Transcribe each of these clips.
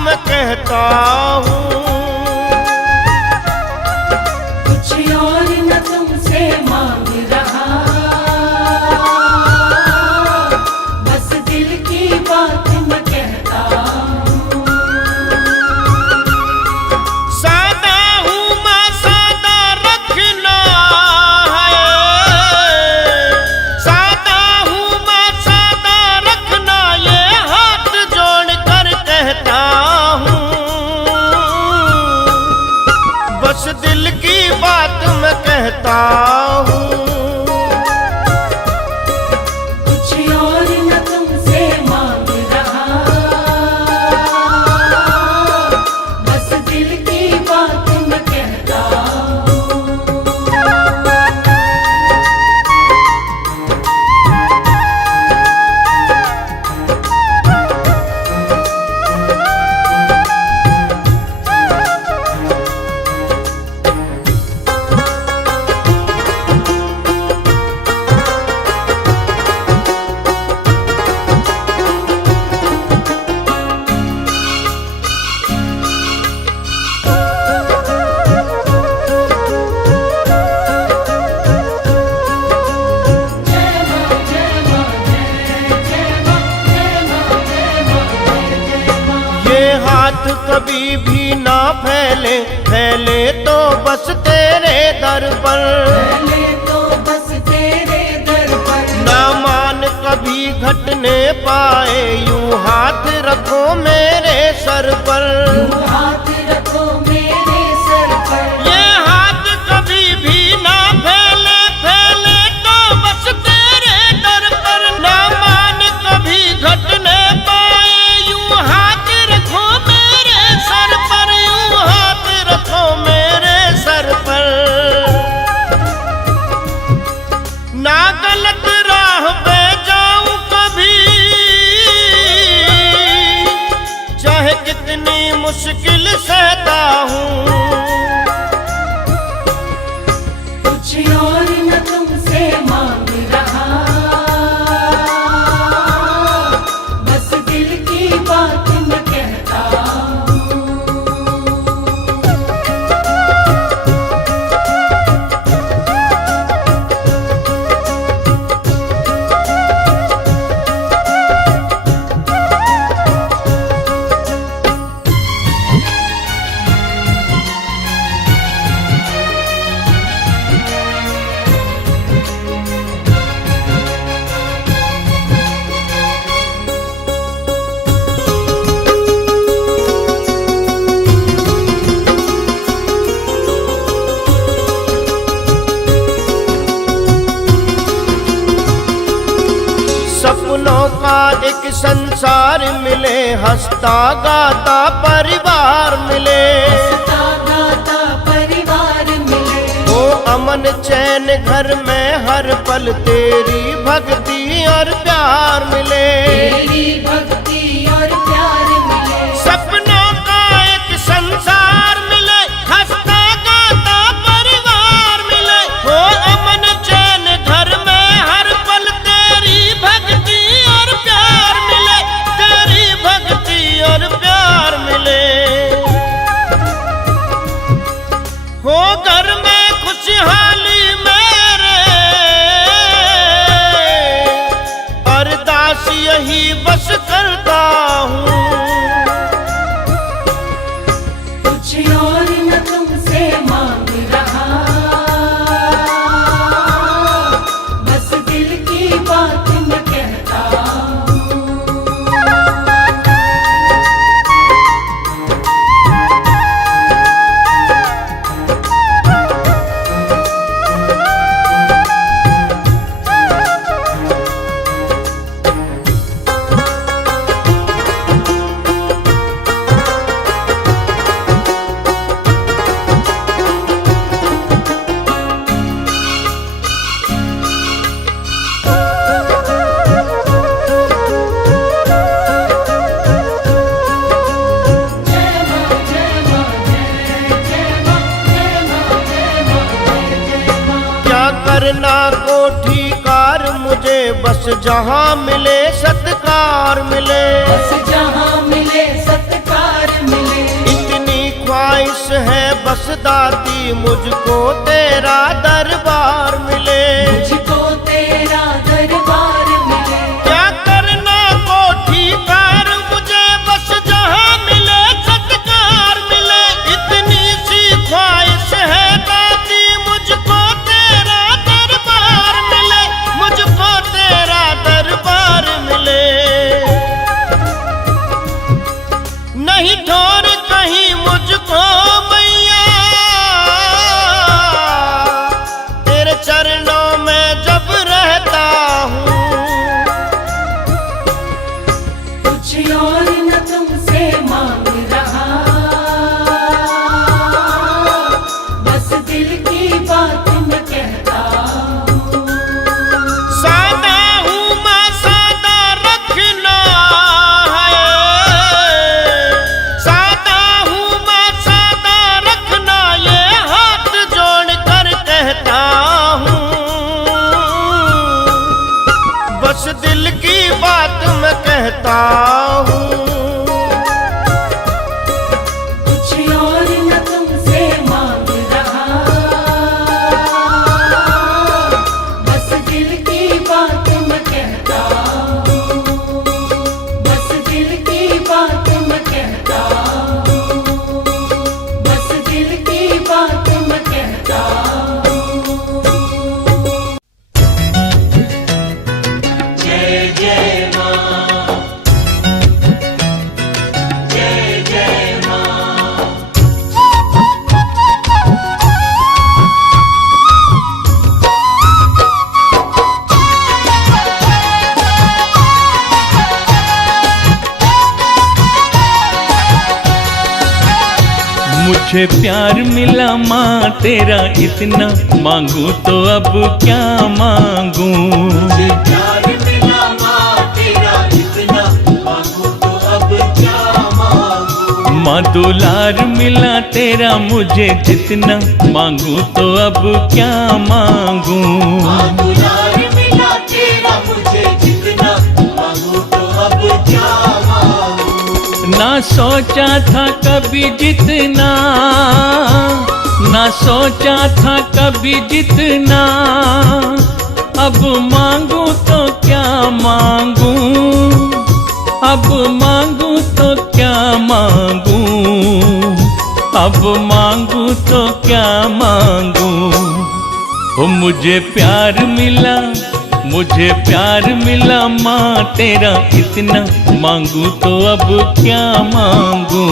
मैं कहता हूँ। कुछ और न तुमसे मांग रहा, बस दिल की बात मैं कहता हूँ। सादा हूँ मैं, सादा रखना है। सादा हूँ मैं, सादा रखना, ये हाथ जोड़ कर कहता हूँ। बस दिल की बात मैं कहता हूँ। कुछ और न तुमसे मांग रहा, बस दिल की बात मैं कहता हूँ। ये हाथ कभी भी ना फैले, फैले तो बस तेरे दर पर। पहले तो बस तेरे दर पर, ना मान कभी घटने पाए, यूं हाथ रखो मेरे सर पर। यूं हाथ रखो मेरे सर पर। ये हाथ कभी भी ना फैले, फैले तो बस तेरे दर पर। ना मान कभी घटने पाए, यूं हाथ रखो मेरे सर पर। यूं हाथ रखो मेरे सर पर। ना गलत राह पे जाऊं कभी, चाहे कितनी मुश्किल सहता हूँ। कुछ और न तुमसे मांग रहा, बस दिल की बात मैं कहता हूँ। सपनों का एक संसार मिले, हंसता गाता परिवार मिले। हंसता गाता परिवार मिले, हो अमन चैन घर में हर पल, तेरी भक्ति और प्यार मिले। तेरी भक्ति और प्यार मिले। सपनों का एक संसार मिले, हंसता गाता परिवार मिले। हो अमन चैन घर में हर पल, तेरी भक्ति और प्यार मिले। तेरी भक्ति और प्यार मिले। हो घर में खुशहाली मेरे, अरदास यही बस करता हूँ। कुछ और न तुमसे मांग रहा, बस दिल की बात मैं कहता हूँ। करना कोठी कार मुझे, बस जहाँ मिले सत्कार मिले। बस जहाँ मिले सत्कार बस दाती मुझको तेरा दरबार मिले। मुझको तेरा दरबार मिले। क्या करना कोठी कार मुझे बस जहाँ मिले सत्कार मिले। इतनी सी ख्वाहिश है दाती मुझको तेरा दरबार मिले। मुझको तेरा दरबार मिले। नहीं ठोर कहीं मुझको मैया तेरे चरणों में जब रहता हूँ। कुछ और न तुमसे मांग रहा, बस दिल की बात मैं कहता हूँ। सादा हूँ मैं सादा रखना है। सादा हूँ मैं सादा रखना ये हाथ जोड़ कर कहता हूँ। बस दिल की बात मैं कहता हूँ। कुछ और न तुमसे मांग रहा, बस दिल की बात मैं कहता हूँ। बस दिल की बात मैं कहता हूँ। बस दिल की बात मैं कहता हूँ। जय जय माँ, जय जय माँ। मुझे प्यार मिला माँ तेरा इतना, मांगू तो अब क्या मांगू। प्यार मिला माँ तेरा इतना, मांगू तो अब क्या मांगू। माँ दुलार मिला तेरा मुझे जितना, मांगू तो अब क्या मांगू। माँ दुलार मिला तेरा मुझे जितना, मांगू तो अब क्या मांगू। ना सोचा था कभी जितना, ना सोचा था कभी जितना, अब मांगू तो क्या मांगू। अब मांगू तो क्या मांगू। अब मांगू तो क्या मांगू। ओ मुझे प्यार मिला, मुझे प्यार मिला माँ तेरा इतना, मांगू तो अब क्या मांगू।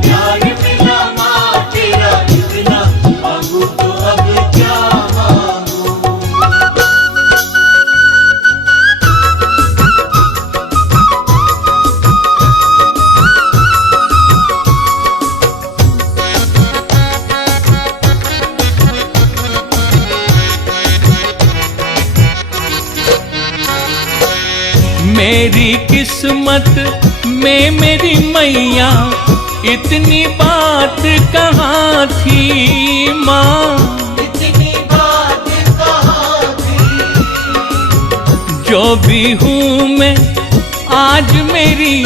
प्यार मिला माँ तेरा इतना, मांगू तो अब क्या मांगू। मेरी किस्मत में मेरी मैया इतनी बात कहाँ थी माँ। इतनी बात कहाँ थी। जो भी हूँ मैं आज मेरी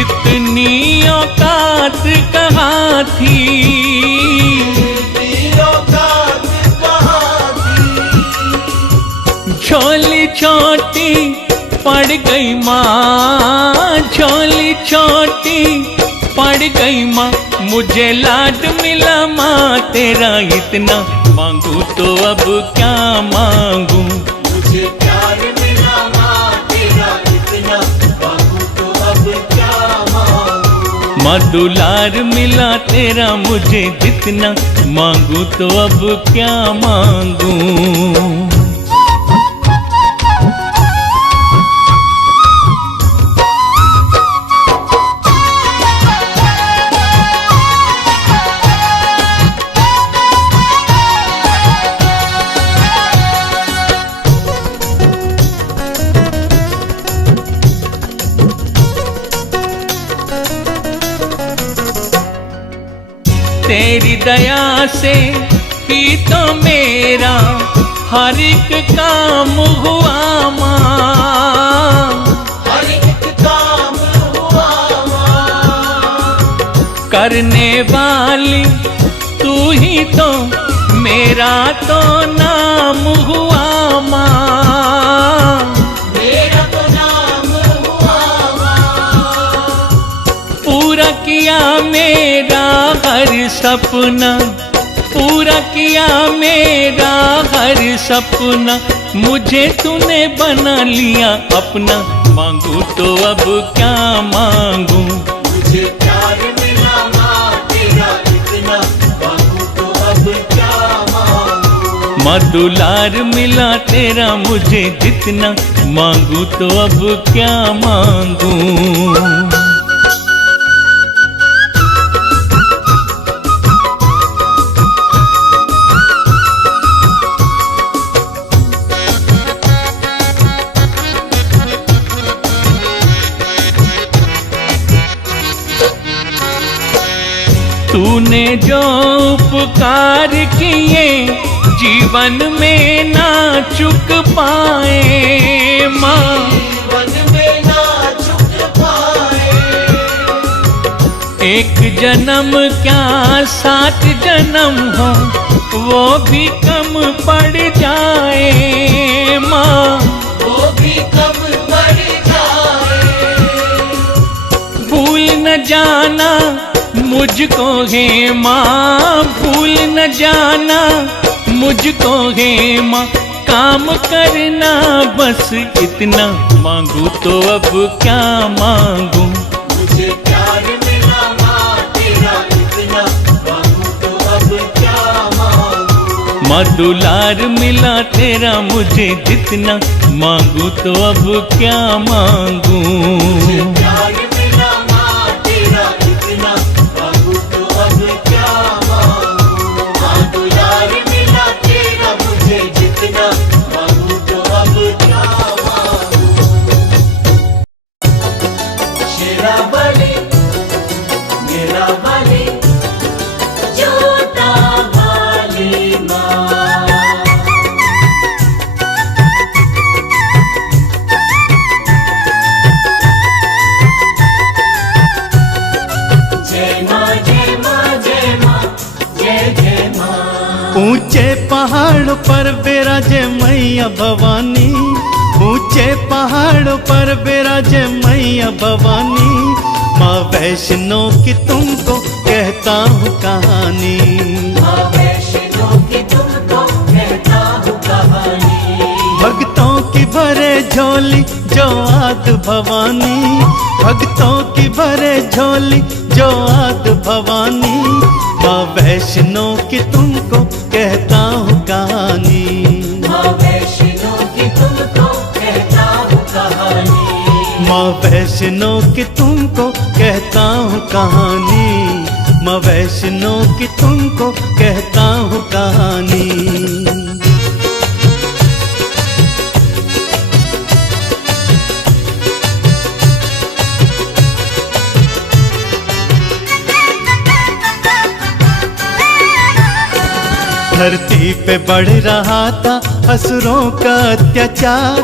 इतनी औकात कहाँ थी। इतनी औकात कहाँ थी। झोली छोटी पड़ गई माँ, झोली छोटी पड़ गई माँ, मुझे लाड मिला माँ तेरा इतना, मांगू तो अब क्या मांगू। मुझे प्यार मिला माँ तेरा इतना, मांगू तो अब क्या मांगू। माँ दुलार मिला तेरा मुझे जितना, मांगू तो अब क्या मांगू। तेरी दया से ही तो मेरा हर एक काम हुआ माँ। हर एक काम हुआ माँ। करने वाली तू ही तो मेरा तो नाम हुआ माँ। मेरा तो नाम हुआ माँ। पूरा किया मेरा हर सपना, पूरा किया मेरा हर सपना, मुझे तूने बना लिया अपना। मांगू तो अब क्या मांगू, मुझे प्यार मिला माँ तेरा इतना, मांगू तो अब क्या मांगू। माँ दुलार मिला तेरा मुझे जितना, मांगू तो अब क्या मांगू। तूने जो उपकार किए जीवन में ना चुक पाए माँ। जीवन में ना चुक पाए। एक जन्म क्या 7 जन्म हो वो भी कम पड़ जाए माँ। वो भी कम पड़ जाए। भूल न जाना मुझको है माँ, भूल न जाना मुझको है माँ। काम करना बस इतना, मांगू तो अब क्या मांगू। मुझे प्यार मिला माँ तेरा इतना, मांगू तो अब क्या मांगू। माँ दुलार मिला तेरा मुझे जितना, मांगू तो अब क्या मांगू। मुझे प्यार मिला माँ तेरा इतना, मांगू तो अब क्या मांगू। माँ दुलार मिला तेरा मुझे जितना, मांगू तो अब क्या मांगू। शेरा वाली मेरा वाली जोता वाली माँ। जय माँ जय माँ जय माँ जय जय माँ। ऊंचे पहाड़ पर विराजे मैया भवानी, ऊंचे पहाड़ पर विराजे मैया भवानी। माँ वैष्णो की तुमको कहता हूँ कहानी, माँ वैष्णो की तुमको कहता हूँ कहानी। भक्तों की भरे झोली जो आद भवानी, भक्तों की भरे झोली जो आद भवानी। माँ वैष्णो की तुमको कहता हूँ कहानी, माँ वैष्णो की तुमको कहता हूँ कहानी। माँ वैष्णो की तुमको कहता हूँ कहानी, माँ वैष्णो की तुमको कहता हूँ कहानी। धरती पे बढ़ रहा था असुरों का अत्याचार,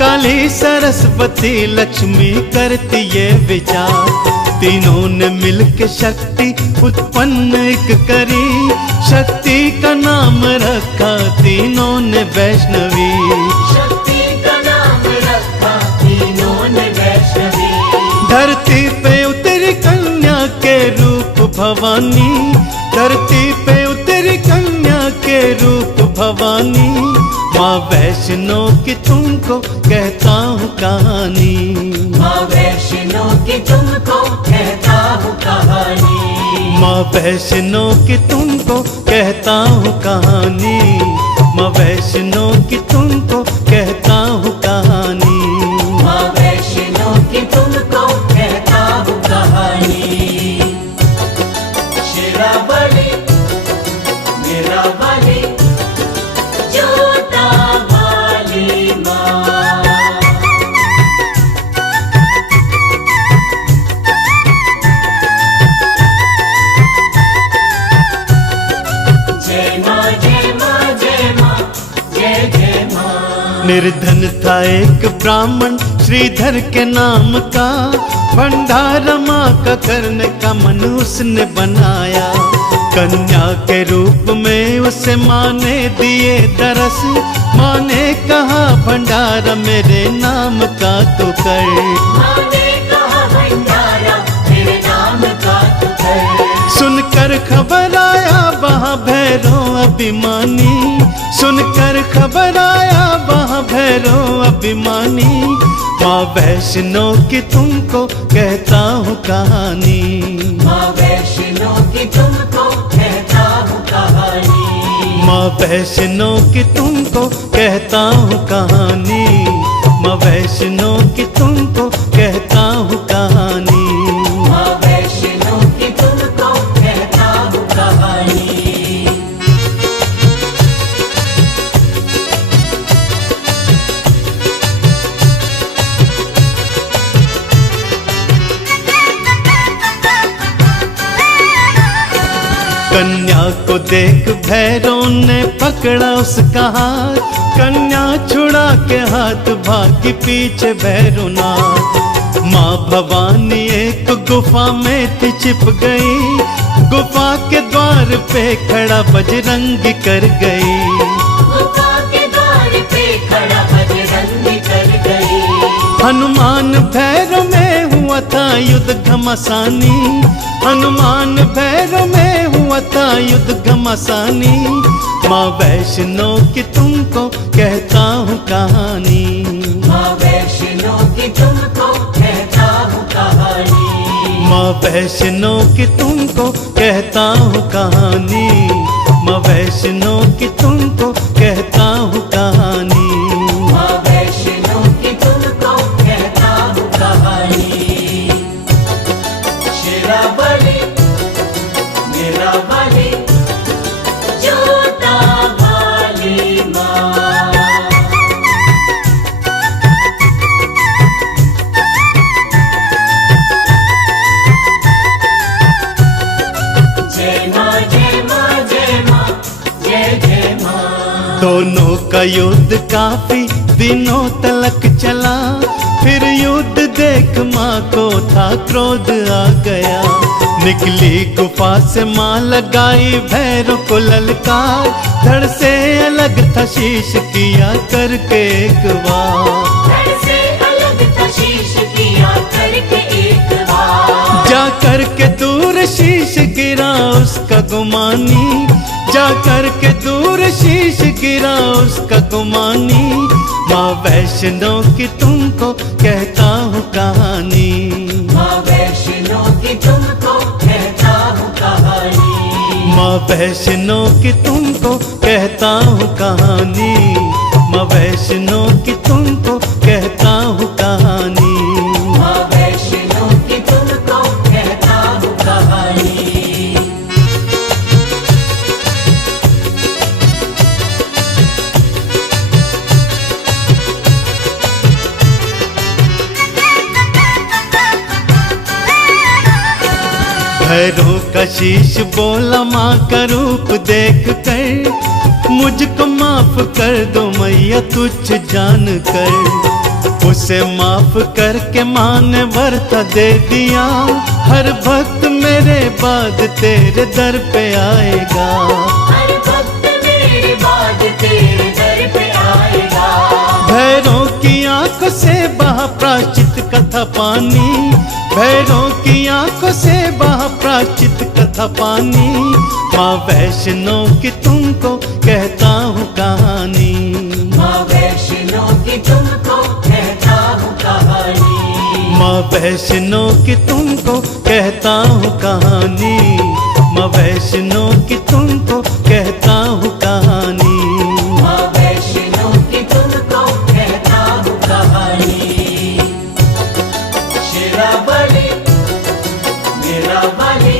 काली सरस्वती लक्ष्मी करती ये विचार। तीनों ने मिलके शक्ति उत्पन्न एक करी, शक्ति का नाम रखा तीनों ने वैष्णवी। शक्ति का नाम रखा तीनों ने वैष्णवी। धरती पे उतरी कन्या के रूप भवानी, धरती पे उतरी कन्या के रूप भवानी। माँ वैष्णो की तुमको कहता हूँ कहानी, माँ वैष्णो की तुमको कहता हूँ कहानी। माँ वैष्णो की तुमको कहता हूँ कहानी, माँ वैष्णो की तुमको कहता हूँ कहानी। माँ वैष्णो की तुमको कहता हूँ कहानी। शेरा वाली मेरा वाली जोता वाली माँ। जय माँ जय माँ जय माँ जय जय माँ। निर्धन था एक ब्राह्मण श्रीधर के नाम का, भंडार माँ का करने का मन उसने बनाया। कन्या के रूप में उसे माँ ने दिए दरस। माँ ने कहा भंडारा मेरे नाम का तू कर। माँ ने कहा भंडारा मेरे नाम का तू कर। सुनकर खबर आया वहाँ भैरव अभिमानी। सुनकर खबर आया वहाँ भैरव अभिमानी। माँ वैष्णो की तुमको कहता हूँ कहानी। माँ वैष्णो की तुमको कहता हूँ कहानी। माँ वैष्णो की तुमको कहता हूँ कहानी। माँ वैष्णो की तुमको कहता हूँ कहानी। माँ वैष्णो की तुमको कहता हूँ कहानी। कन्या को देख भैरव ने पकड़ा उसका हाथ। कन्या छुड़ा के हाथ भागी पीछे भैरवनाथ। माँ भवानी एक गुफा में थी छिप गई। गुफा के द्वार पे खड़ा बजरंगी कर गई। गुफा के द्वार पे खड़ा बजरंगी कर गई। हनुमान भैरव में हुआ था युद्ध घमासानी। हनुमान भैरव में हुआ था युद्ध घमासानी। माँ वैष्णो की तुमको कहता हूँ कहानी। माँ वैष्णो की तुमको कहता हूँ कहानी। माँ वैष्णो की तुमको कहता हूँ कहानी। माँ वैष्णो की तुमको कहता हूँ कहानी। माँ वैष्णो की तुमको कहता हूँ कहानी। शेरा बलि मेरा बलि जोता वाली माँ। जय माँ जय माँ जय माँ जय जय माँ। दोनों का युद्ध काफी दिनों तलक चला। फिर युद्ध देख माँ को था क्रोध आ गया। निकली गुफा से माँ लगाई भैरव को ललकार। धड़ से अलग था शीश किया करके एक बार। धड़ से अलग था शीश किया करके एक बार। जा करके दूर शीश गिरा उसका गुमानी। जा करके दूर शीश गिरा उसका गुमानी। माँ वैष्णो की तुमको कहता हूँ कहानी। माँ वैष्णो की तुमको कहता हूँ कहानी। माँ वैष्णो की तुमको कहता हूँ कहानी। माँ वैष्णो की तुमको कहता हूँ कहानी। माँ वैष्णो की तुमको कहता हूँ कहानी। भैरव का शीश बोला माँ का रूप देख कर। मुझको माफ कर दो मैया तुझ जान कर। उसे माफ करके माँ ने वरता दे दिया। हर भक्त मेरे बाद तेरे दर पे आएगा। हर भक्त मेरे बाद तेरे दर पे आएगा। भैरव की आंखों से बहा प्राश्चित कथा पानी। भैरव की आंखों से बहा प्राश्चित कथा पानी। माँ वैष्णो की तुमको कहता हूँ कहानी। माँ वैष्णो की तुमको कहता हूँ कहानी। माँ वैष्णो की तुमको कहता हूँ कहानी। माँ वैष्णो की तुमको कहता हूँ कहानी। माँ वैष्णो की तुमको कहता हूँ कहानी। शेरा बलि मेरा बलि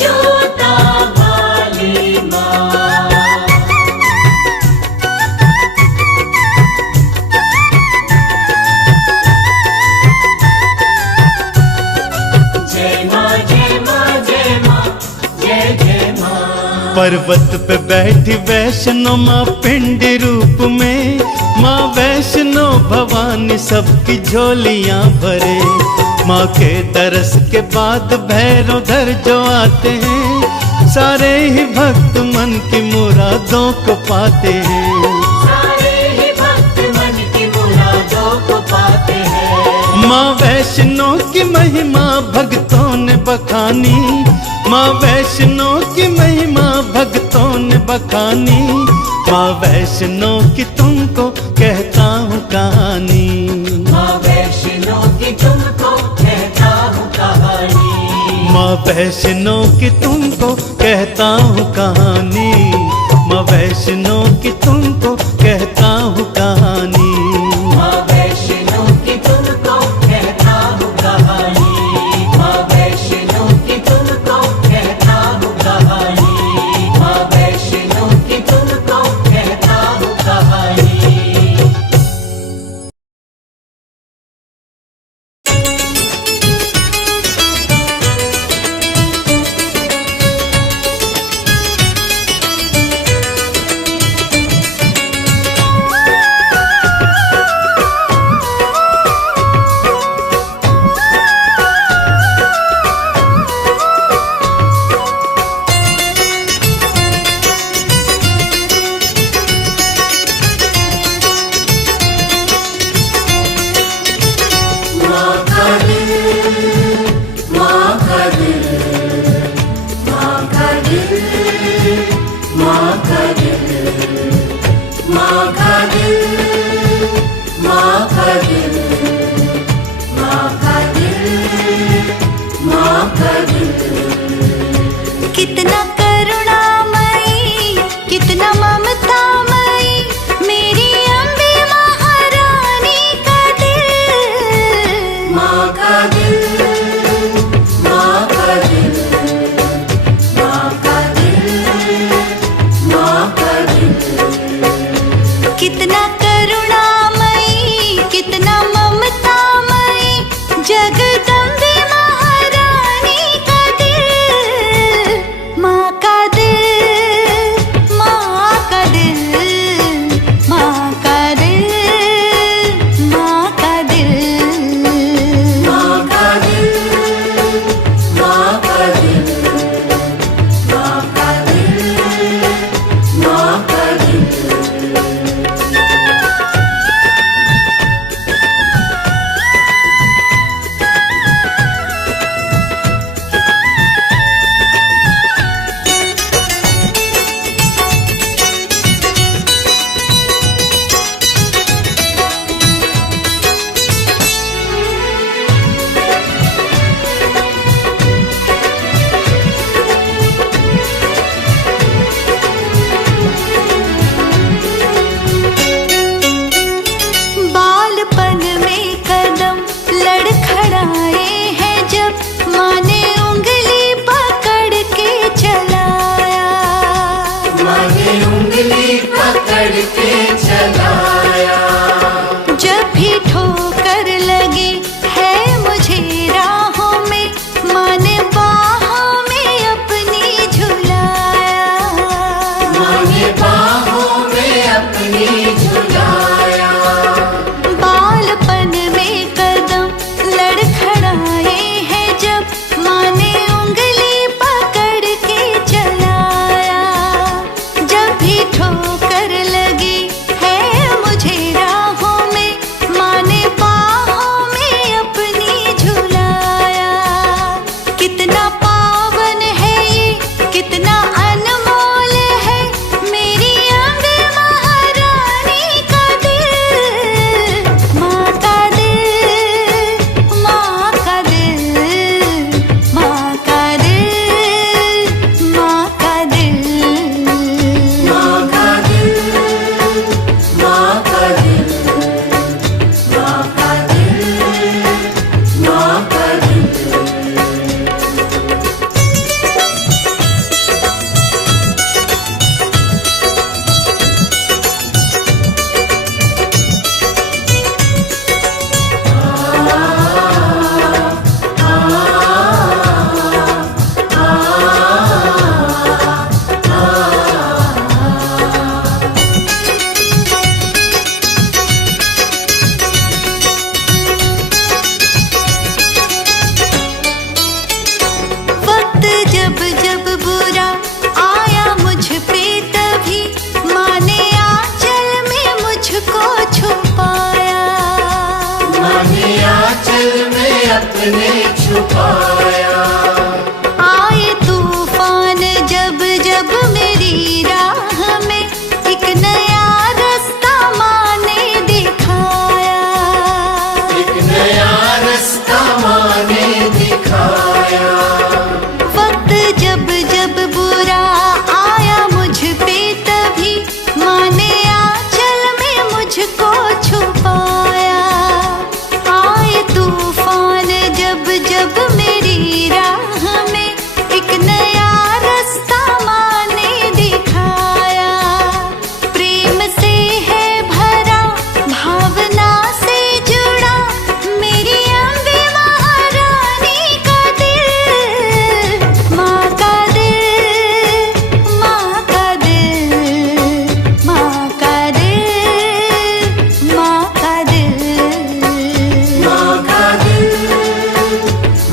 जोता वाली माँ। जय माँ जय माँ जय माँ जय जय माँ। पर्वत पे बैठी वैष्णो माँ पिंडी रूप में। माँ वैष्णो भवानी सबकी झोलियाँ भरे। माँ के दरस के बाद भैरव धर जो आते हैं। सारे ही भक्त मन की मुरादों को पाते हैं। सारे ही भक्त मन की मुरादों को पाते हैं। माँ वैष्णो की महिमा भक्तों ने बखानी, माँ वैष्णो की महिमा भक्तों ने बखानी। माँ वैष्णो की तुमको कहता हूँ कहानी, माँ वैष्णो की तुमको कहता हूँ कहानी। माँ वैष्णो की तुमको कहता हूँ कहानी, माँ वैष्णो की तुमको कहता हूँ कहानी। माँ वैष्णो की तुमको कहता हूँ कहानी। माँ वैष्णो की तुमको कहता हूँ कहानी। माँ वैष्णो की तुमको कहता हूँ कहानी। कितना करुणामयी, कितना ममतामयी, मेरी अम्बे महारानी का दिल। माँ का दिल, माँ का दिल, माँ का दिल, माँ का दिल। कितना करुणामयी, कितना ममतामयी, जगदम्बे महारानी का दिल। माँ का दिल, माँ का दिल, माँ का दिल, माँ का दिल। माँ का दिल, माँ का दिल, माँ का दिल, माँ का दिल। बालपन में कदम लड़खड़ाए हैं जब, माँ ने उंगली पकड़ के चलाया। माँ ने उंगली पकड़ के चलाया। जब भी ठोकर लगी है मुझे राहों में, माँ ने बाहों में अपनी झुलाया। माँ ने बाहों में अपनी झुलाया। बालपन में कदम लड़खड़ाए हैं जब, माँ ने उंगली पकड़ के चलाया। जब भी ठोकर लगी है मुझे राहों में, माँ ने बाहों में अपनी झुलाया। कितना पावन है ये, कितना अनमोल है, मेरी अम्बे महारानी का दिल। माँ का दिल, माँ का दिल, माँ का दिल, माँ का दिल। माँ का दिल, माँ का दिल, माँ का दिल, माँ का दिल। किसने छुपाया। आए तूफान जब जब मेरी राह में, एक नया रास्ता माँ ने दिखाया। एक नया रास्ता माँ ने दिखाया। वक्त जब जब बुरा आया मुझ पे, तभी माँ ने आंचल में मुझको छुपाया। आए तूफान जब जब मेरी राह में, एक नया रास्ता माँ ने दिखाया। प्रेम से है भरा, भावना से जुड़ा, मेरी अम्बे महारानी का दिल। माँ का दिल, माँ का दिल, माँ का दिल, माँ का दिल। माँ का दिल,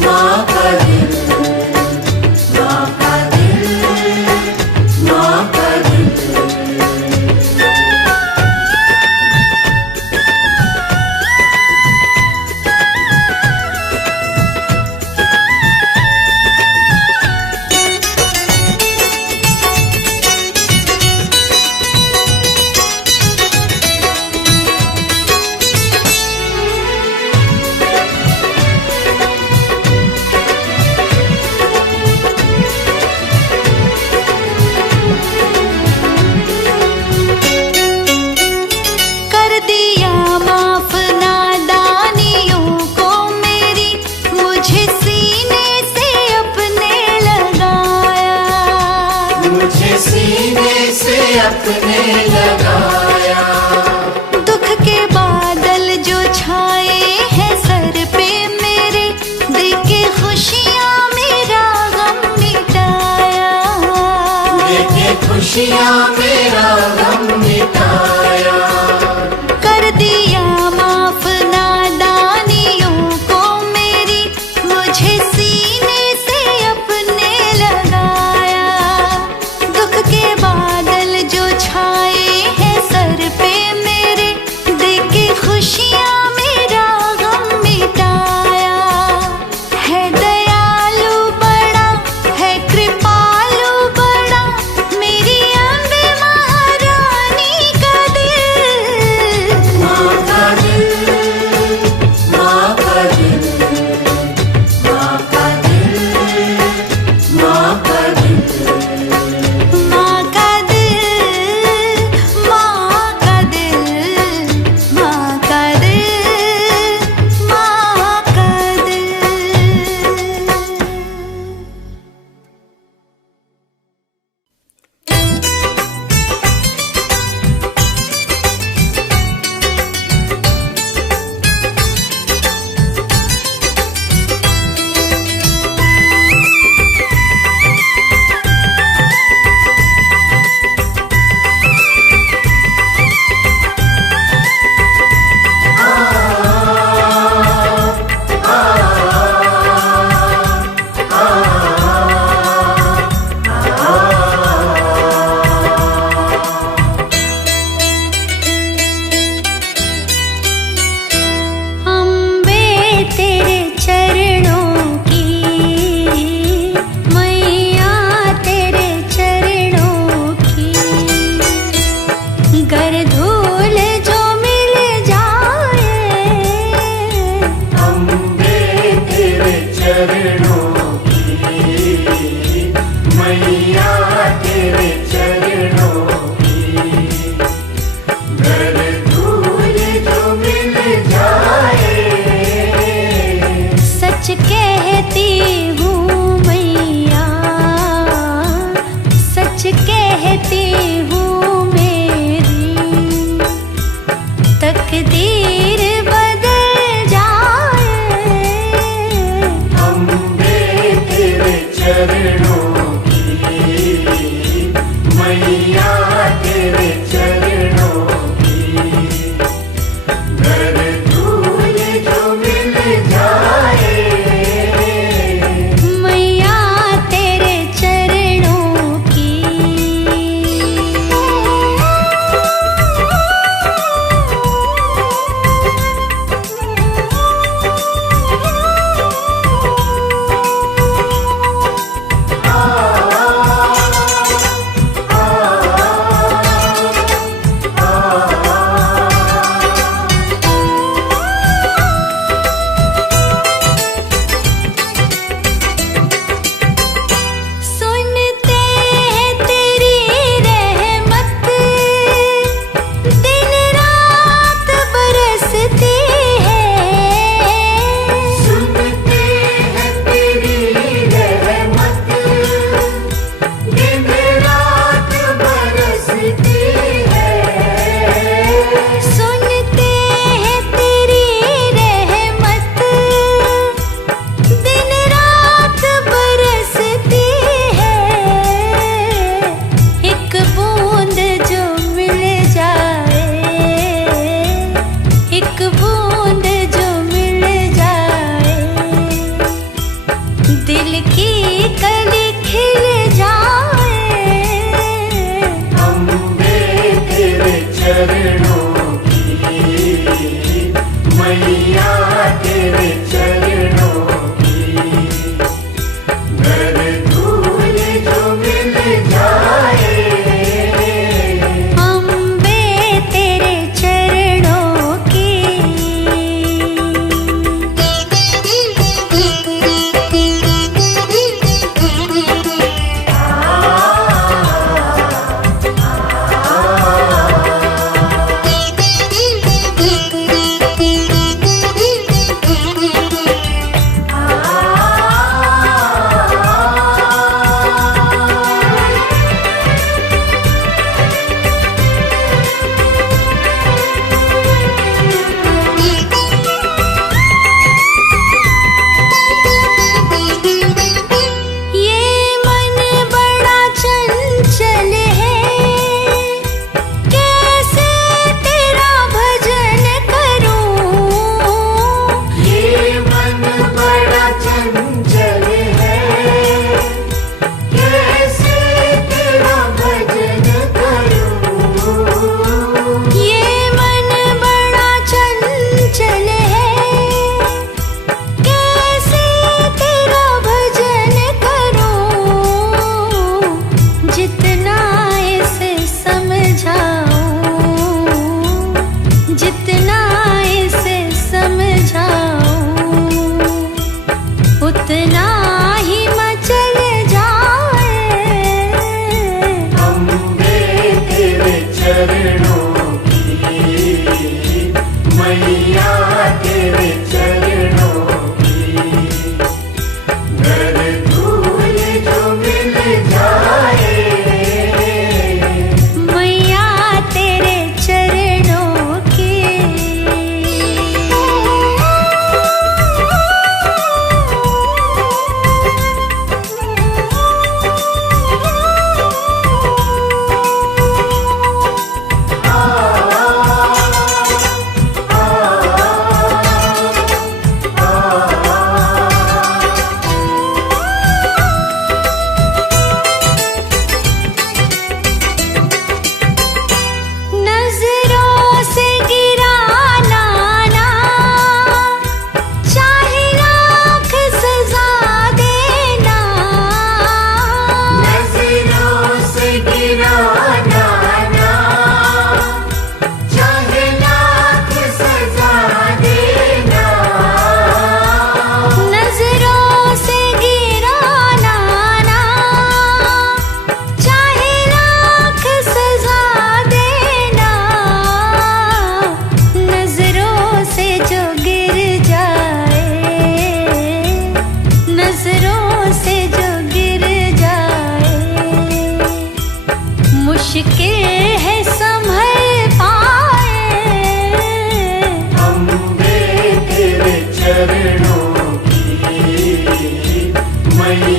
माँ का दिल, माँ का दिल, माँ का दिल। कर दिया माफ नादानियों को मेरी, मुझे सीने से अपने लगाया। मुझे सीने से अपने लगाया। दुख के बादल जो छाए हैं सर पे मेरे, देखे खुशियाँ मेरा गम मिटाया। देखे खुशियाँ मेरा गम मिटाया। कर दिया माफ नादानियों को मेरी, मुझे सीने से अपने लगाया। दुख के बादल जो छाए हैं सर पे मेरे, देखे खुशियाँ मेरा गम मिटाया। है दयालु बड़ा, है कृपालु बड़ा, मेरी अम्बे महारानी का दिल। माँ का दिल, माँ का दिल, माँ का दिल, माँ का दिल। माँ का दिल, माँ का दिल, माँ का दिल, माँ का दिल। अम्बे तेरे चरणों की, मैया तेरे चरणों की, गर धूल जो मिल जाए। अम्बे तेरे चरणों की, मैया तेरे चरणों की, घर धूल जो मिल जाए। सच कहती हूँ मैया, सच कहती हूँ मेरी तकदीर बदल जाए। अम्बे तेरे चरणों की, मैया तेरे चरणों की, घर धूल जो मिल जाए। मैया तेरे चरणों की।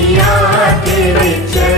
मैया तेरे चरण